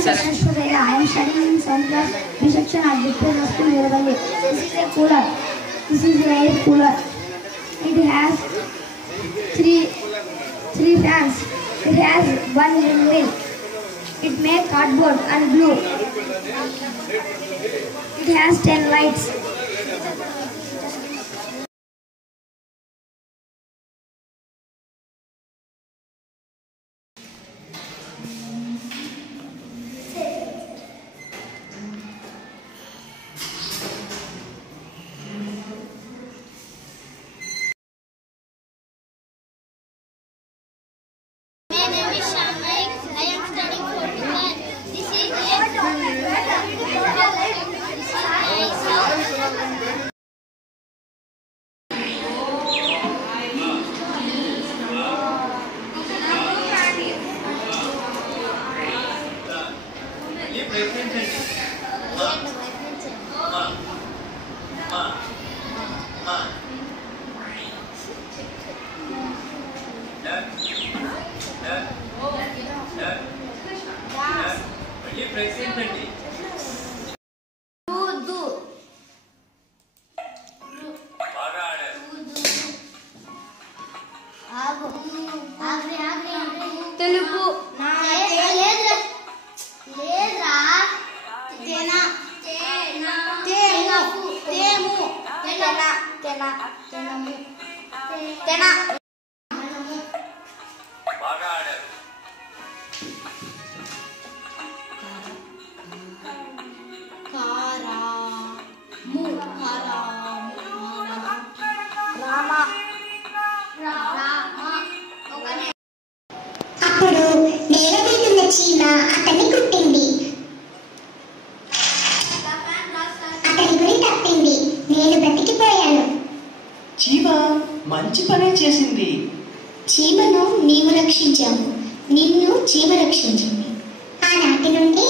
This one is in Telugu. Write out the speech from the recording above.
Saraswati. I am studying in 7th class B section at Victoria School, Viravalli. This is a cooler. This is a air cooler. It has three fans. It has one wheel. It makes cardboard and glue. It has 10 lights. అప్పుడు నేలమీదున్న చీమ అతన్ని కుట్టింది. అతని గురి తప్పింది. నేను బ్రతికిపోయాను. చీమ మంచి పనే చేసింది. చీమను నీవు రక్షించావు, నిన్ను చీమ రక్షించింది. ఆనాటి నుండి